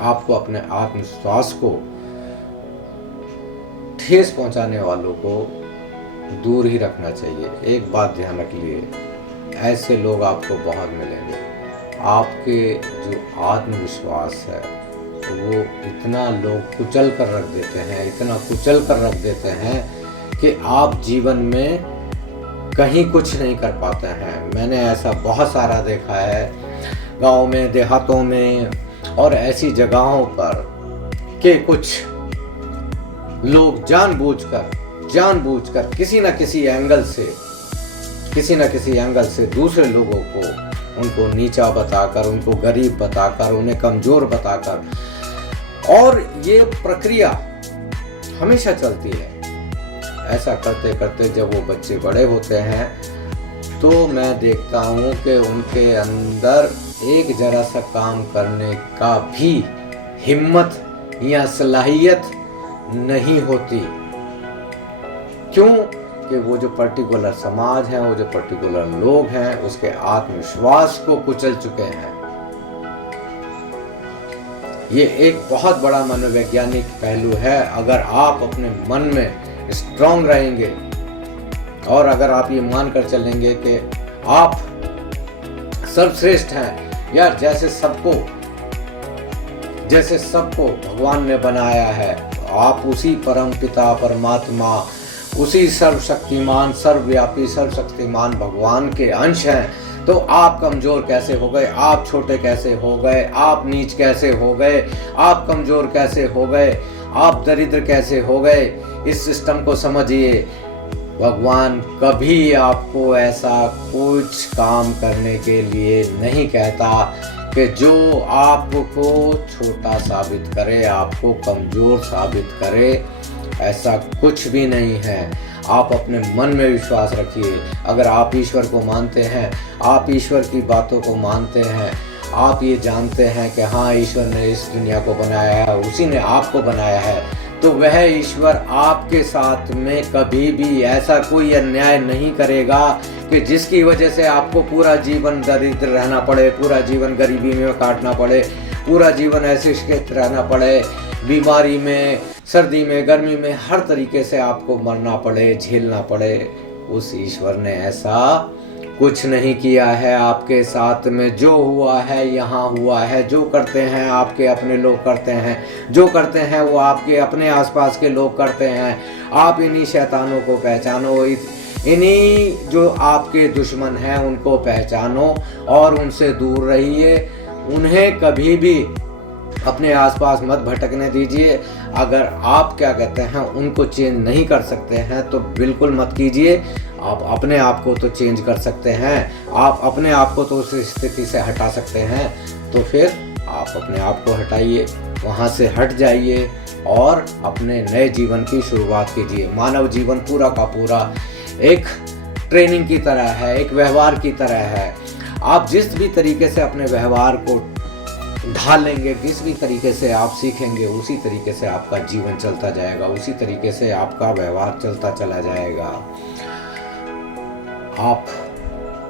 आपको अपने आत्मविश्वास को ठेस पहुंचाने वालों को दूर ही रखना चाहिए। एक बात ध्यान रखिए, ऐसे लोग आपको बहुत मिलेंगे। आपके जो आत्मविश्वास है वो इतना लोग कुचल कर रख देते हैं, इतना कुचल कर रख देते हैं कि आप जीवन में कहीं कुछ नहीं कर पाते हैं। मैंने ऐसा बहुत सारा देखा है, गाँव में, देहातों में और ऐसी जगहों पर कि कुछ लोग जानबूझकर किसी न किसी एंगल से दूसरे लोगों को, उनको नीचा बताकर, उनको गरीब बताकर, उन्हें कमजोर बताकर, और ये प्रक्रिया हमेशा चलती है। ऐसा करते करते जब वो बच्चे बड़े होते हैं तो मैं देखता हूँ कि उनके अंदर एक जरा सा काम करने का भी हिम्मत या सलाहियत नहीं होती। क्यों? कि वो जो पर्टिकुलर समाज है, वो जो पर्टिकुलर लोग हैं, उसके आत्मविश्वास को कुचल चुके हैं। ये एक बहुत बड़ा मनोवैज्ञानिक पहलू है। अगर आप अपने मन में स्ट्रांग रहेंगे और अगर आप ये मानकर चलेंगे कि आप सर्वश्रेष्ठ हैं, यार जैसे सबको भगवान ने बनाया है, आप उसी परम पिता परमात्मा, उसी सर्वशक्तिमान, सर्वव्यापी, सर्वशक्तिमान भगवान के अंश हैं, तो आप कमजोर कैसे हो गए? आप छोटे कैसे हो गए? आप नीच कैसे हो गए? आप कमजोर कैसे हो गए? आप दरिद्र कैसे हो गए? इस सिस्टम को समझिए। भगवान कभी आपको ऐसा कुछ काम करने के लिए नहीं कहता कि जो आपको छोटा साबित करे, आपको कमजोर साबित करे। ऐसा कुछ भी नहीं है। आप अपने मन में विश्वास रखिए। अगर आप ईश्वर को मानते हैं, आप ईश्वर की बातों को मानते हैं, आप ये जानते हैं कि हाँ ईश्वर ने इस दुनिया को बनाया है, उसी ने आपको बनाया है, तो वह ईश्वर आपके साथ में कभी भी ऐसा कोई अन्याय नहीं करेगा कि जिसकी वजह से आपको पूरा जीवन दरिद्र रहना पड़े, पूरा जीवन गरीबी में काटना पड़े, पूरा जीवन ऐसे रहना पड़े, बीमारी में, सर्दी में, गर्मी में, हर तरीके से आपको मरना पड़े, झेलना पड़े। उस ईश्वर ने ऐसा कुछ नहीं किया है आपके साथ में। जो हुआ है यहाँ हुआ है। जो करते हैं आपके अपने लोग करते हैं, जो करते हैं वो आपके अपने आसपास के लोग करते हैं। आप इन्हीं शैतानों को पहचानो, इन्हीं जो आपके दुश्मन हैं उनको पहचानो और उनसे दूर रहिए। उन्हें कभी भी अपने आसपास मत भटकने दीजिए। अगर आप क्या कहते हैं उनको चेंज नहीं कर सकते हैं तो बिल्कुल मत कीजिए। आप अपने आप को तो चेंज कर सकते हैं, आप अपने आप को तो उस स्थिति से हटा सकते हैं। तो फिर आप अपने आप को हटाइए, वहाँ से हट जाइए और अपने नए जीवन की शुरुआत कीजिए। मानव जीवन पूरा का पूरा एक ट्रेनिंग की तरह है, एक व्यवहार की तरह है। आप जिस भी तरीके से अपने व्यवहार को ढालेंगे, जिस भी तरीके से आप सीखेंगे, उसी तरीके से आपका जीवन चलता जाएगा, उसी तरीके से आपका व्यवहार चलता चला जाएगा। आप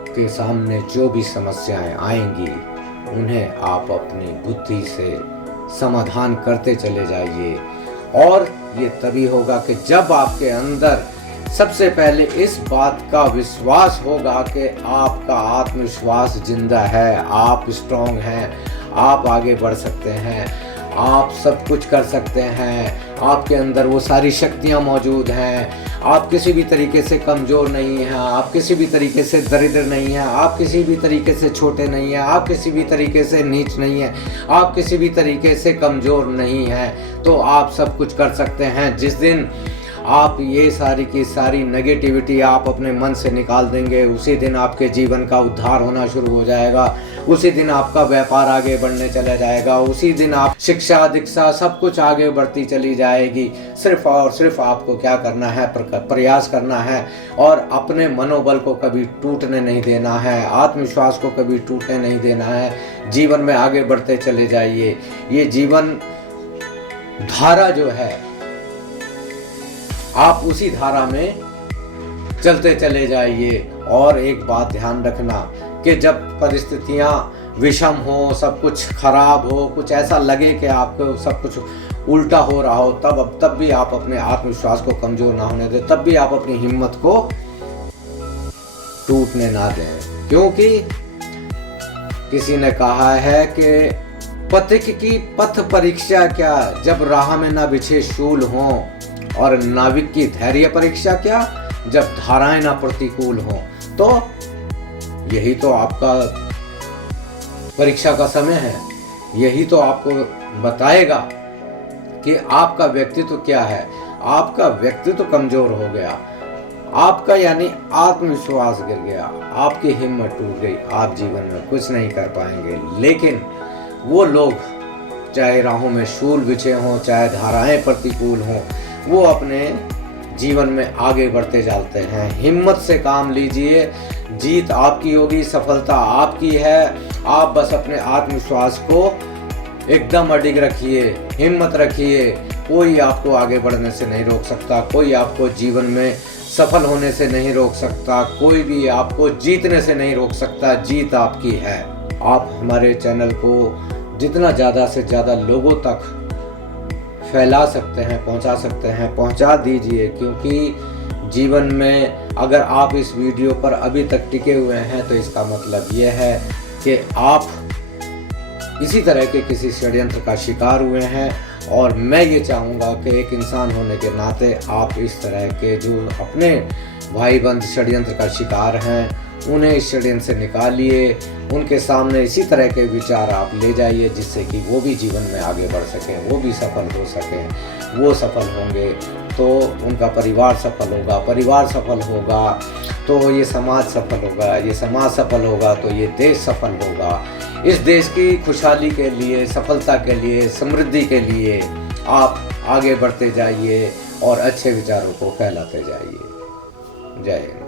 के सामने जो भी समस्याएं आएंगी उन्हें आप अपनी बुद्धि से समाधान करते चले जाइए। और ये तभी होगा कि जब आपके अंदर सबसे पहले इस बात का विश्वास होगा कि आपका आत्मविश्वास जिंदा है, आप स्ट्रांग हैं, आप आगे बढ़ सकते हैं, आप सब कुछ कर सकते हैं, आपके अंदर वो सारी शक्तियाँ मौजूद हैं, आप किसी भी तरीके से कमज़ोर नहीं हैं, आप किसी भी तरीके से दरिद्र नहीं हैं, आप किसी भी तरीके से छोटे नहीं हैं, आप किसी भी तरीके से नीच नहीं हैं, आप किसी भी तरीके से कमज़ोर नहीं हैं, तो आप सब कुछ कर सकते हैं। जिस दिन आप ये सारी की सारी नेगेटिविटी आप अपने मन से निकाल देंगे, उसी दिन आपके जीवन का उद्धार होना शुरू हो जाएगा, उसी दिन आपका व्यापार आगे बढ़ने चला जाएगा, उसी दिन आप शिक्षा दीक्षा सब कुछ आगे बढ़ती चली जाएगी। सिर्फ और सिर्फ आपको क्या करना है, प्रयास करना है और अपने मनोबल को कभी टूटने नहीं देना है, आत्मविश्वास को कभी टूटने नहीं देना है। जीवन में आगे बढ़ते चले जाइए। ये जीवन धारा जो है, आप उसी धारा में चलते चले जाइए। और एक बात ध्यान रखना कि जब परिस्थितियां विषम हो, सब कुछ खराब हो, कुछ ऐसा लगे कि आपको सब कुछ उल्टा हो रहा हो, तब भी आप अपने आत्मविश्वास को कमज़ोर ना होने दें, तब भी आप अपनी हिम्मत को टूटने ना दें। क्योंकि किसी ने कहा है कि पथिक की पथ परीक्षा क्या, जब राह में ना बिछे शूल हों, और नाविक की धैर्य परीक्षा क्या, जब धाराएं ना प्रतिकूल हों। तो यही तो आपका परीक्षा का समय है, यही तो आपको बताएगा कि आपका व्यक्तित्व क्या है। आपका व्यक्तित्व कमजोर हो गया, आपका यानी आत्मविश्वास गिर गया, आपकी हिम्मत टूट गई, आप जीवन में कुछ नहीं कर पाएंगे। लेकिन वो लोग, चाहे राहों में शूल बिछे हों, चाहे धाराएं प्रतिकूल हों, वो अपने जीवन में आगे बढ़ते जाते हैं। हिम्मत से काम लीजिए, जीत आपकी होगी, सफलता आपकी है। आप बस अपने आत्मविश्वास को एकदम अडिग रखिए, हिम्मत रखिए। कोई आपको आगे बढ़ने से नहीं रोक सकता, कोई आपको जीवन में सफल होने से नहीं रोक सकता, कोई भी आपको जीतने से नहीं रोक सकता। जीत आपकी है। आप हमारे चैनल को जितना ज़्यादा से ज़्यादा लोगों तक फैला सकते हैं, पहुंचा सकते हैं, पहुंचा दीजिए। क्योंकि जीवन में अगर आप इस वीडियो पर अभी तक टिके हुए हैं तो इसका मतलब यह है कि आप इसी तरह के किसी षड्यंत्र का शिकार हुए हैं। और मैं ये चाहूँगा कि एक इंसान होने के नाते आप इस तरह के जो अपने भाई बंद षड्यंत्र का शिकार हैं, उन्हें इस षड्यंत्र से निकालिए, उनके सामने इसी तरह के विचार आप ले जाइए, जिससे कि वो भी जीवन में आगे बढ़ सकें, वो भी सफल हो सकें। वो सफल होंगे तो उनका परिवार सफल होगा, परिवार सफल होगा तो ये समाज सफल होगा, ये समाज सफल होगा तो ये देश सफल होगा। इस देश की खुशहाली के लिए, सफलता के लिए, समृद्धि के लिए आप आगे बढ़ते जाइए और अच्छे विचारों को फैलाते जाइए। जय हिंद।